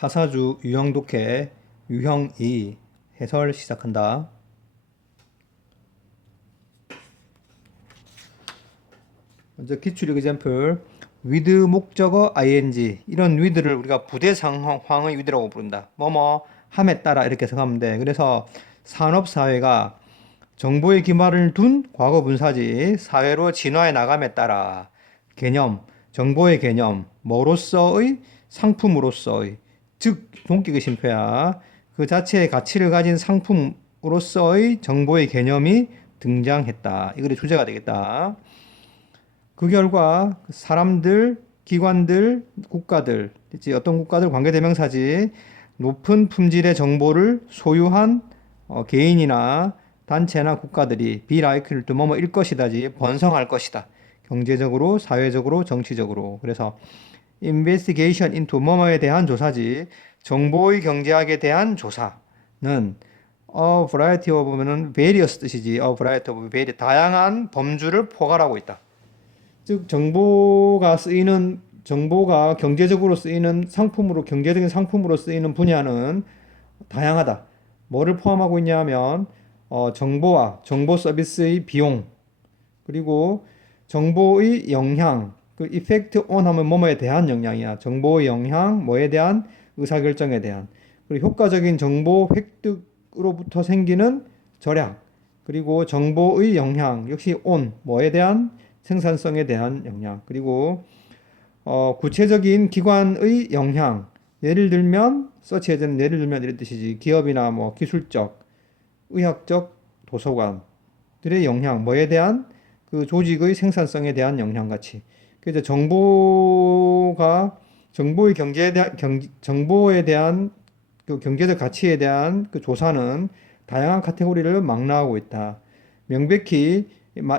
파사주 유형 독해 유형 2 해설 시작한다. 먼저 기출 example with 목적어 ing 이런 with를 우리가 부대 상황의 with라고 부른다. 뭐뭐 함에 따라 이렇게 해석하면 돼. 그래서 산업사회가 정보의 기반을 둔 과거 분사지 사회로 진화해 나감에 따라 개념, 정보의 개념, 뭐로서의 상품으로서의 즉 동격의 심표야. 그 자체의 가치를 가진 상품으로서의 정보의 개념이 등장했다. 이거의 주제가 되겠다. 그 결과 사람들, 기관들, 국가들, 어떤 국가들 관계대명사지 높은 품질의 정보를 소유한 개인이나 단체나 국가들이 be like를 또 뭐뭐일 것이다지 번성할 것이다. 경제적으로, 사회적으로, 정치적으로. 그래서 investigation into 뭐뭐에 대한 조사지 정보의 경제학에 대한 조사는 a variety of면은 various 뜻이지 a variety of various 다양한 범주를 포괄하고 있다. 즉 정보가 경제적으로 쓰이는 상품으로 경제적인 상품으로 쓰이는 분야는 다양하다. 뭐를 포함하고 있냐면 정보와 정보 서비스의 비용 그리고 정보의 영향 그 effect on 하면 뭐뭐에 대한 영향이야. 정보의 영향 뭐에 대한 의사결정에 대한 그리고 효과적인 정보 획득으로부터 생기는 절약 그리고 정보의 영향 역시 on 뭐에 대한 생산성에 대한 영향 그리고 구체적인 기관의 영향 예를 들면 서치에는 예를 들면 이런 뜻이지 기업이나 뭐 기술적 의학적 도서관들의 영향 뭐에 대한 그 조직의 생산성에 대한 영향 같이 그래서 정보의 정보에 대한 그 경제적 가치에 대한 그 조사는 다양한 카테고리를 망라하고 있다. 명백히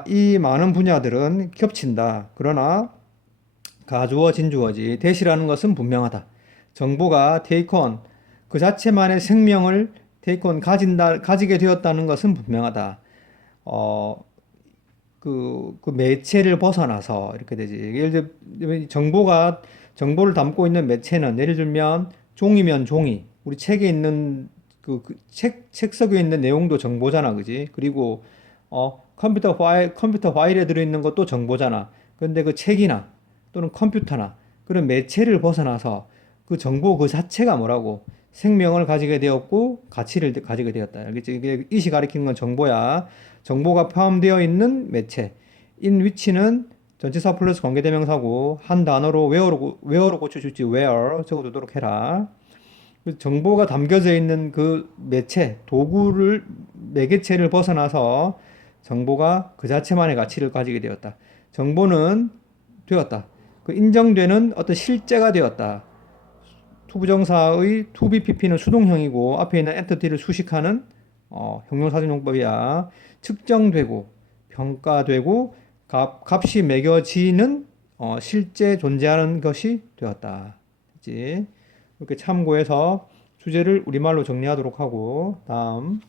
이 많은 분야들은 겹친다. 그러나 가주어 진주어지 대시라는 것은 분명하다. 정보가 take on 그 자체만의 생명을 take on 가지게 되었다는 것은 분명하다. 그 매체를 벗어나서 이렇게 되지. 예를 들면 정보를 담고 있는 매체는 예를 들면 종이면 종이. 우리 책에 있는 책석에 있는 내용도 정보잖아. 그지? 그리고 컴퓨터 파일에 들어있는 것도 정보잖아. 그런데 그 책이나 또는 컴퓨터나 그런 매체를 벗어나서 그 정보 그 자체가 뭐라고 생명을 가지게 되었고 가치를 가지게 되었다. 알겠지? 이게 이시 가리키는 건 정보야. 정보가 포함되어 있는 매체. in which는 전치사 플러스 관계대명사고 한 단어로 where로 고쳐줄지 where 적어두도록 해라. 정보가 담겨져 있는 그 매개체를 벗어나서 정보가 그 자체만의 가치를 가지게 되었다. 정보는 되었다. 그 인정되는 어떤 실제가 되었다. 투부정사의 to be pp는 수동형이고 앞에 있는 entity를 수식하는 형용사전용법이야. 측정되고 평가되고 값이 매겨지는 실제 존재하는 것이 되었다. 그치? 이렇게 참고해서 주제를 우리말로 정리하도록 하고 다음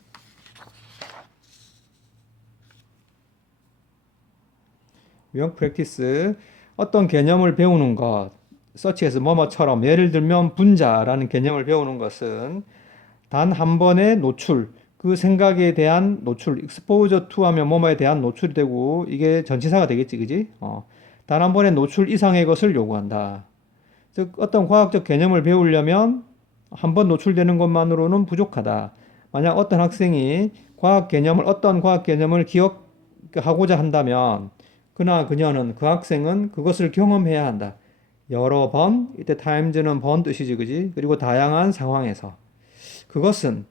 유형 프랙티스 어떤 개념을 배우는 것 서치에서 뭐뭐처럼 예를 들면 분자라는 개념을 배우는 것은 단 한 번의 노출 그 생각에 대한 노출 exposure to 하면 뭐뭐에 대한 노출이 되고 이게 전치사가 되겠지 그지? 단 한 번의 노출 이상의 것을 요구한다. 즉 어떤 과학적 개념을 배우려면 한 번 노출되는 것만으로는 부족하다. 만약 어떤 학생이 어떤 과학 개념을 기억하고자 한다면 그나 그녀는 그 학생은 그것을 경험해야 한다. 여러 번, 이때 times는 번 뜻이지, 그지? 그리고 다양한 상황에서. 그것은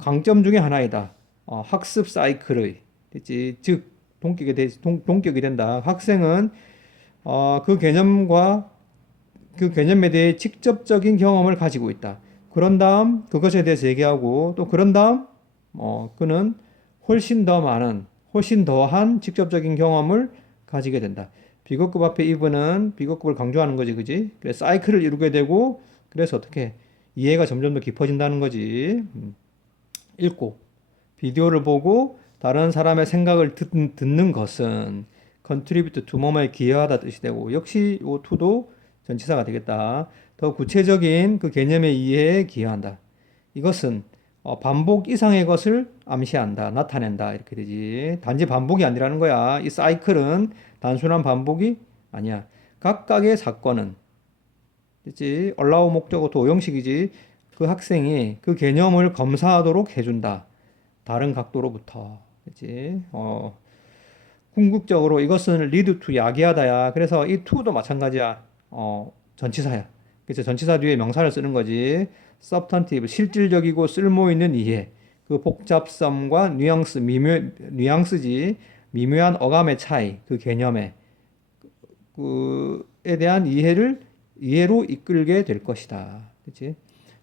강점 중에 하나이다. 학습 사이클의, 됐지? 즉 동격이 된다. 학생은 그 개념에 대해 직접적인 경험을 가지고 있다. 그런 다음 그것에 대해서 얘기하고 또 그런 다음 그는 훨씬 더한 직접적인 경험을 가지게 된다. 비거급 앞에 이브는 비거급을 강조하는 거지, 그지? 그래서 사이클을 이루게 되고 그래서 어떻게 이해가 점점 더 깊어진다는 거지. 읽고 비디오를 보고 다른 사람의 생각을 듣는 것은 contribute to 뭐뭐에 기여하다 뜻이 되고 역시 이 to도 전치사가 되겠다. 더 구체적인 그 개념의 이해에 기여한다. 이것은 반복 이상의 것을 암시한다, 나타낸다 이렇게 되지. 단지 반복이 아니라는 거야. 이 사이클은 단순한 반복이 아니야. 각각의 사건은, 그치? allow 목적어 도형식이지. 그 학생이 그 개념을 검사하도록 해준다. 다른 각도로부터, 그치? 궁극적으로 이것은 lead to 야기하다야. 그래서 이 to도 마찬가지야. 전치사야. 그치? 전치사 뒤에 명사를 쓰는 거지. substantive, 실질적이고 쓸모 있는 이해. 그 복잡성과 뉘앙스, 뉘앙스지. 미묘한 어감의 차이, 그 개념에 그에 대한 이해로 이끌게 될 것이다. 그치?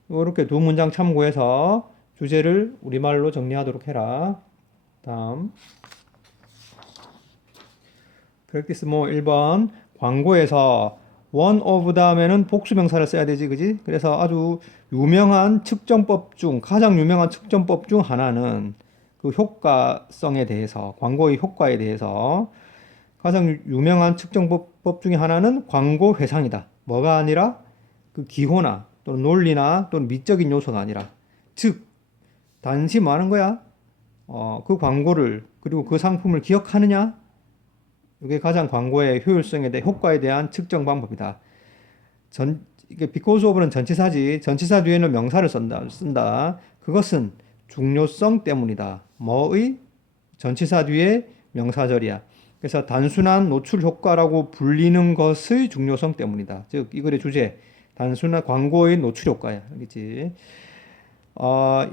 이렇게 두 문장 참고해서 주제를 우리말로 정리하도록 해라. 다음. practice more 1번. 광고에서 one of 다음에는 복수명사를 써야 되지, 그지? 그래서 아주 유명한 측정법 중, 가장 유명한 측정법 중 하나는 그 효과성에 대해서, 광고의 효과에 대해서 가장 유명한 측정법 중에 하나는 광고 회상이다. 뭐가 아니라 그 기호나 또는 논리나 또는 미적인 요소가 아니라, 즉 단지 뭐 하는 거야? 그 광고를 그리고 그 상품을 기억하느냐? 이게 가장 광고의 효율성에 대해 효과에 대한 측정 방법이다. 이게 because of는 전치사지. 전치사 뒤에는 명사를 쓴다. 그것은 중요성 때문이다. 뭐의? 전치사 뒤에 명사절이야. 그래서 단순한 노출 효과라고 불리는 것의 중요성 때문이다. 즉, 이 글의 주제, 단순한 광고의 노출 효과야. 알겠지?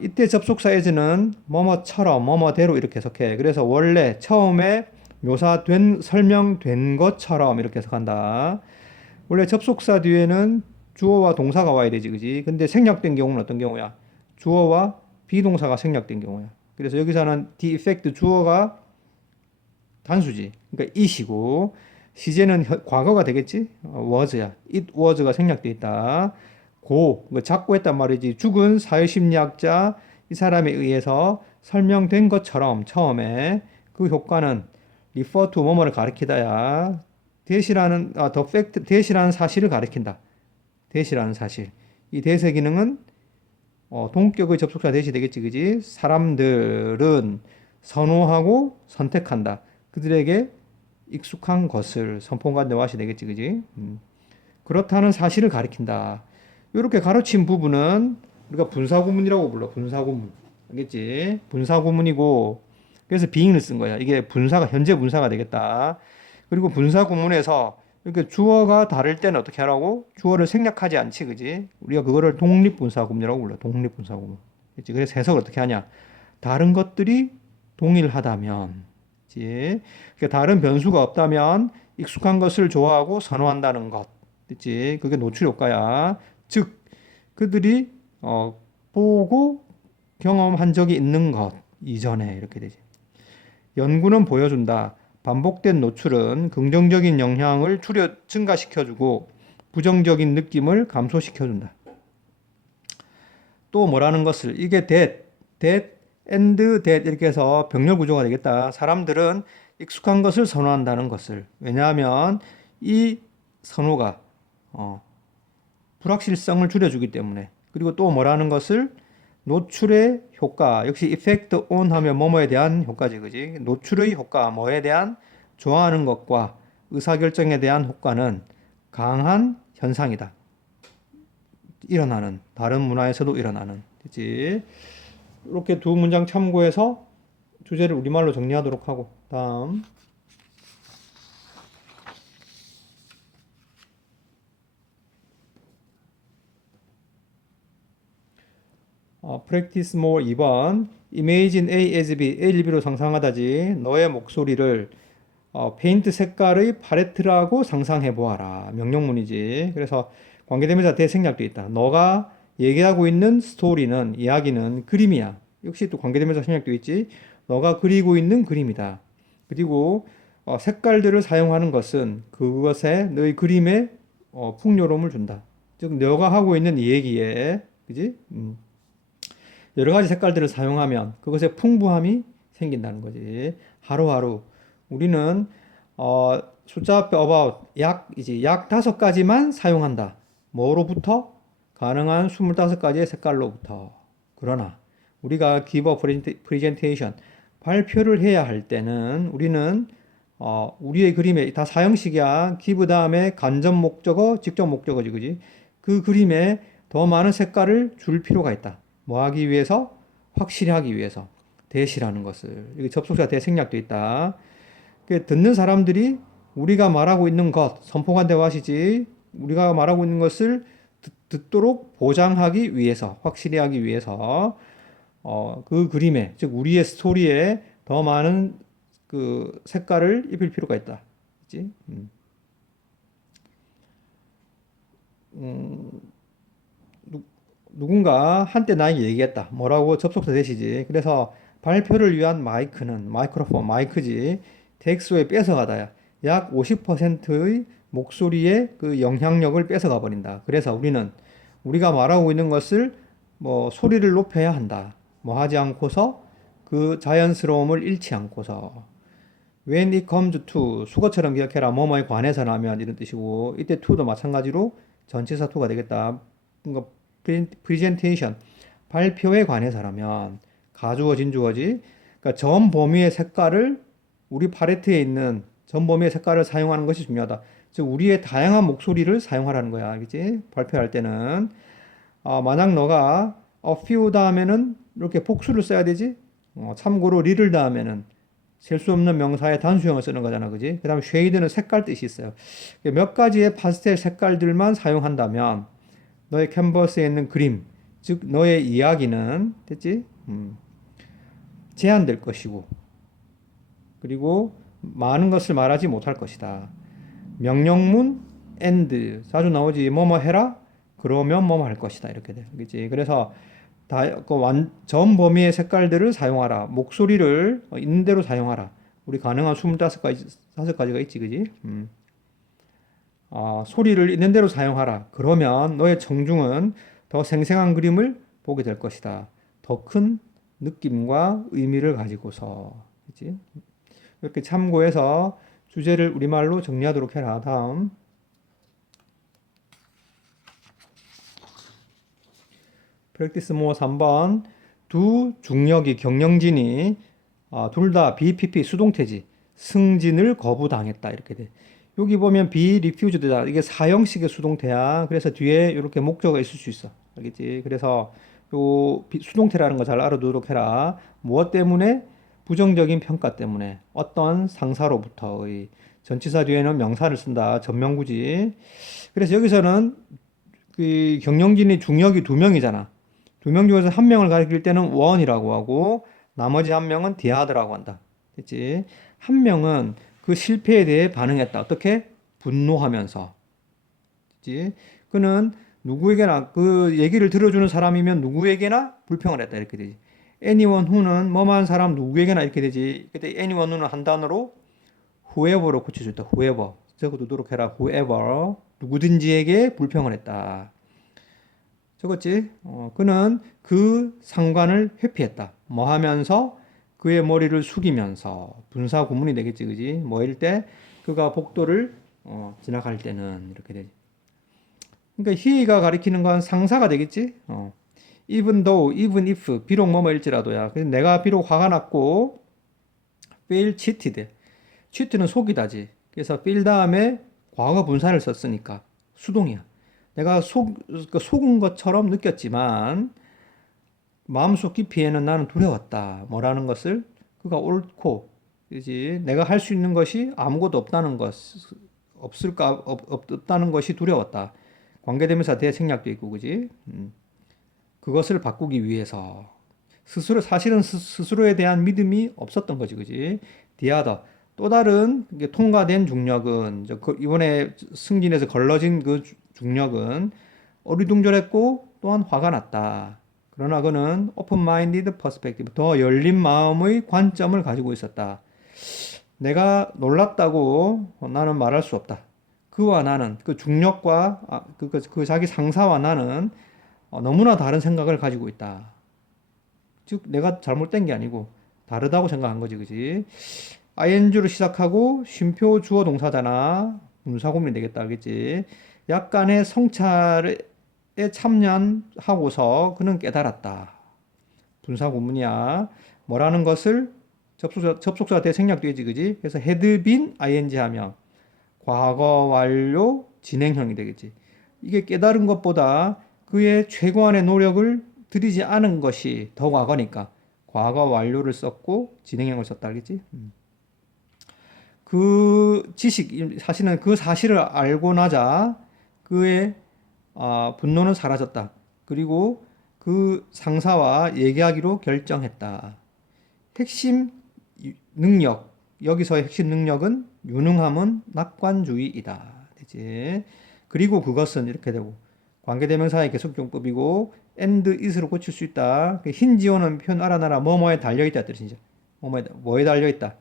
이때 접속사 as는 뭐뭐처럼, 뭐뭐대로 이렇게 해석해. 그래서 원래 처음에 묘사된, 설명된 것처럼 이렇게 해석한다. 원래 접속사 뒤에는 주어와 동사가 와야 되지, 그지? 근데 생략된 경우는 어떤 경우야? 주어와 비동사가 생략된 경우야. 그래서 여기서는 the effect 주어가 단수지. 그러니까 it이고, 시제는 과거가 되겠지? was야. it was가 생략돼 있다. 작고 했단 말이지. 죽은 사회심리학자 이 사람에 의해서 설명된 것처럼 처음에 그 효과는 refer to 뭐뭐를 가리키다야. the fact, 대시라는 사실을 가리킨다. 대시라는 사실. 이 대세 기능은 동격의 접속사 대시 되겠지, 그지? 사람들은 선호하고 선택한다. 그들에게 익숙한 것을 선포한 대화시 되겠지, 그지? 그렇다는 사실을 가리킨다. 이렇게 가르친 부분은 우리가 분사구문이라고 불러. 분사구문. 알겠지? 분사구문이고, 그래서 being을 쓴 거야. 이게 현재 분사가 되겠다. 그리고 분사구문에서 이렇게 주어가 다를 때는 어떻게 하라고? 주어를 생략하지 않지, 그지? 우리가 그거를 독립분사구문이라고 불러. 독립분사구문. 그치? 그래서 해석을 어떻게 하냐? 다른 것들이 동일하다면, 그치? 그러니까 다른 변수가 없다면 익숙한 것을 좋아하고 선호한다는 것. 그치? 그게 노출 효과야. 즉, 그들이 보고 경험한 적이 있는 것 이전에 이렇게 되지. 연구는 보여준다. 반복된 노출은 긍정적인 영향을 증가시켜주고 부정적인 느낌을 감소시켜준다. 또 뭐라는 것을, 이게 that, and that 이렇게 해서 병렬 구조가 되겠다. 사람들은 익숙한 것을 선호한다는 것을. 왜냐하면 이 선호가 불확실성을 줄여주기 때문에. 그리고 또 뭐라는 것을, 노출의 효과, 역시 effect on 하면 뭐뭐에 대한 효과지, 그지? 노출의 효과, 뭐에 대한, 좋아하는 것과 의사결정에 대한 효과는 강한 현상이다. 다른 문화에서도 일어나는, 그지? 이렇게 두 문장 참고해서 주제를 우리말로 정리하도록 하고, 다음. practice more 2번. imagine A as B, A를 B로 상상하다지. 너의 목소리를 페인트 색깔의 팔레트라고 상상해 보아라. 명령문이지. 그래서 관계대명사 대생략되어 있다. 너가 얘기하고 있는 스토리는, 이야기는 그림이야. 역시 또 관계대명사 생략되어 있지. 너가 그리고 있는 그림이다. 그리고 색깔들을 사용하는 것은 그것에, 너의 그림에 풍요로움을 준다. 즉 너가 하고 있는 이 얘기에, 그지? 여러 가지 색깔들을 사용하면 그것에 풍부함이 생긴다는 거지. 하루하루 우리는 숫자 앞에 about 약 5가지만 사용한다. 뭐로부터? 가능한 25가지의 색깔로부터. 그러나 우리가 give a presentation 발표를 해야 할 때는 우리는 우리의 그림에 다 사형식이야. give 다음에 간접 목적어, 직접 목적어지, 그지? 그 그림에 더 많은 색깔을 줄 필요가 있다. 뭐 하기 위해서? 확실히 하기 위해서. 대시라는 것을. 여기 접속사 대생략도 있다. 듣는 사람들이 우리가 말하고 있는 것, 선포관 대화시지, 우리가 말하고 있는 것을 듣도록 보장하기 위해서, 확실히 하기 위해서, 그 그림에, 즉, 우리의 스토리에 더 많은 그 색깔을 입힐 필요가 있다. 그치? 누군가 한때 나에게 얘기했다. 뭐라고? 접속사 대시지. 그래서 발표를 위한 마이크는 마이크로폰, 마이크지. 텍스트에 뺏어가다야. 약 50%의 목소리의 그 영향력을 뺏어가 버린다. 그래서 우리는 우리가 말하고 있는 것을 뭐 소리를 높여야 한다. 뭐 하지 않고서 그 자연스러움을 잃지 않고서 when it comes to 수거처럼 기억해라. 뭐뭐에 관해서라면 이런 뜻이고 이때 to도 마찬가지로 전치사 to가 되겠다. 뭔가 presentation 발표에 관해서라면 가주어 진주어지. 그러니까 전 범위의 색깔을 우리 팔레트에 있는 전 범위의 색깔을 사용하는 것이 중요하다. 즉 우리의 다양한 목소리를 사용하라는 거야. 알겠지? 발표할 때는 만약 너가 a few 다음에는 이렇게 복수를 써야 되지. 참고로 little 다음에는 셀 수 없는 명사의 단수형을 쓰는 거잖아, 그지? 그 다음에 shade는 색깔 뜻이 있어요. 몇 가지의 파스텔 색깔들만 사용한다면 너의 캔버스에 있는 그림, 즉 너의 이야기는 됐지? 제한될 것이고, 그리고 많은 것을 말하지 못할 것이다. 명령문 and 자주 나오지. 뭐뭐 해라. 그러면 뭐뭐 할 것이다. 이렇게 돼. 그렇지? 그래서 전 범위의 색깔들을 사용하라. 목소리를 있는 대로 사용하라. 우리 가능한 25가지가 있지, 그지? 소리를 있는 대로 사용하라. 그러면 너의 청중은 더 생생한 그림을 보게 될 것이다. 더 큰 느낌과 의미를 가지고서. 그지? 이렇게 참고해서 주제를 우리말로 정리하도록 해라. 다음. 프랙티스 모어 3번. 두 중력이 경영진이 둘 다 BPP 수동태지. 승진을 거부당했다. 이렇게 돼. 여기 보면 be refused다. 이게 사형식의 수동태야. 그래서 뒤에 이렇게 목적어가 있을 수 있어. 알겠지? 그래서 요 수동태라는 거 잘 알아두도록 해라. 무엇 때문에? 부정적인 평가 때문에. 어떤 상사로부터의. 전치사 뒤에는 명사를 쓴다. 전명구지. 그래서 여기서는 그 경영진이 중역이 두 명이잖아. 두 명 중에서 한 명을 가리킬 때는 원이라고 하고 나머지 한 명은 디아드라고 한다. 됐지? 한 명은 그 실패에 대해 반응했다. 어떻게? 분노하면서. 됐지? 그는 누구에게나 그 얘기를 들어주는 사람이면 누구에게나 불평을 했다. 이렇게 되지. anyone who는 뭐만 사람 누구에게나 이렇게 되지. 그때 anyone who는 한 단어로 whoever로 고쳐줬다. whoever. 적어두도록 해라. whoever. 누구든지에게 불평을 했다. 적었지? 그는 그 상관을 회피했다. 뭐 하면서? 그의 머리를 숙이면서. 분사 구문이 되겠지, 그지? 뭐일 때? 그가 복도를 지나갈 때는 이렇게 되지. 그러니까 he가 가리키는 건 상사가 되겠지? even though, even if, 비록 뭐뭐일지라도야. 그래서 내가 비록 화가 났고 feel cheated. cheat는 속이다지. 그래서 feel 다음에 과거 분사를 썼으니까 수동이야. 내가 속은 것처럼 느꼈지만 마음속 깊이에는 나는 두려웠다. 뭐라는 것을 그가 옳고, 그지? 내가 할 수 있는 것이 아무것도 없다는 것, 없다는 것이 두려웠다. 관계대명사 대생략도 있고, 그지? 그것을 바꾸기 위해서 사실은 스스로에 대한 믿음이 없었던 거지, 그지? 디아더. 또 다른 통과된 중력은 이번에 승진에서 걸러진 그 중력은 어리둥절했고 또한 화가 났다. 그러나 그는 open-minded perspective, 더 열린 마음의 관점을 가지고 있었다. 내가 놀랍다고 나는 말할 수 없다. 그와 나는 그 중력과 그 자기 상사와 나는 너무나 다른 생각을 가지고 있다. 즉 내가 잘못된 게 아니고 다르다고 생각한 거지, 그지? ing로 시작하고 쉼표 주어 동사잖아. 분사구문이 되겠다, 알겠지? 약간의 성찰에 참여하고서 그는 깨달았다. 분사 구문이야. 뭐라는 것을 접속사 대 생략되지, 그지? 그래서 had been ing 하면 과거 완료 진행형이 되겠지. 이게 깨달은 것보다 그의 최고한의 노력을 들이지 않은 것이 더 과거니까 과거 완료를 썼고 진행형을 썼다, 알겠지? 그 지식, 사실은 그 사실을 알고 나자 그의 분노는 사라졌다. 그리고 그 상사와 얘기하기로 결정했다. 핵심 능력, 여기서의 핵심 능력은 유능함은 낙관주의이다. 되지? 그리고 그것은 이렇게 되고 관계대명사의 계속용법이고 and is로 고칠 수 있다. 흰 지호는 표현 알아놔라. 뭐뭐에 달려있다 뜻이죠. 뭐에 달려있다.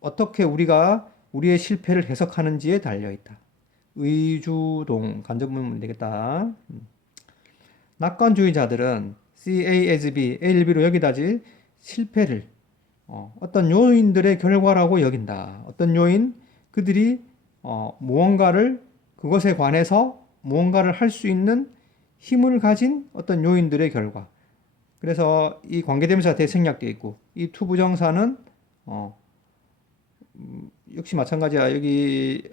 어떻게 우리가 우리의 실패를 해석하는지에 달려있다. 의주동 간접문면 되겠다. 낙관주의자들은 C, A, as B, A, B로 여기다지 실패를 어떤 요인들의 결과라고 여긴다. 어떤 요인? 그들이 무언가를 그것에 관해서 무언가를 할 수 있는 힘을 가진 어떤 요인들의 결과. 그래서 이 관계대명사가 대생략되어 있고 이 투부정사는 역시 마찬가지야. 여기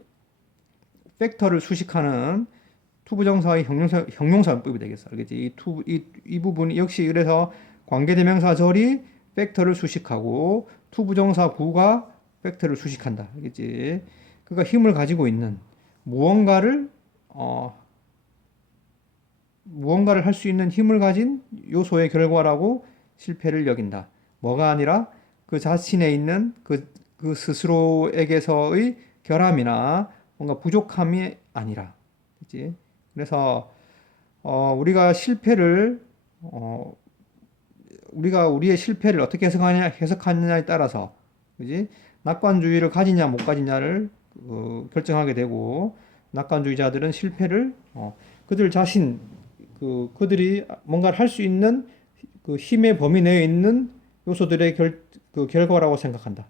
팩터를 수식하는 투부정사의 형용사문법이 되겠어. 알겠지? 이 부분이 역시 그래서 관계대명사절이 팩터를 수식하고 투부정사 구가 팩터를 수식한다. 알겠지? 그러니까 힘을 가지고 있는 무언가를 할 수 있는 힘을 가진 요소의 결과라고 실패를 여긴다. 뭐가 아니라 그 자신에 있는 그 스스로에게서의 결함이나 뭔가 부족함이 아니라. 그치? 그래서 우리가 우리의 실패를 어떻게 해석하느냐에 따라서, 그지? 낙관주의를 가지냐 못 가지냐를 결정하게 되고, 낙관주의자들은 실패를 그들 자신 그들이 뭔가를 할 수 있는 그 힘의 범위 내에 있는 요소들의 결과라고 생각한다.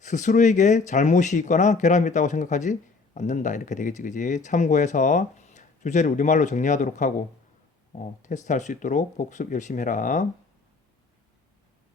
스스로에게 잘못이 있거나 결함이 있다고 생각하지 않는다. 이렇게 되겠지, 그지? 참고해서 주제를 우리말로 정리하도록 하고 테스트할 수 있도록 복습 열심히 해라.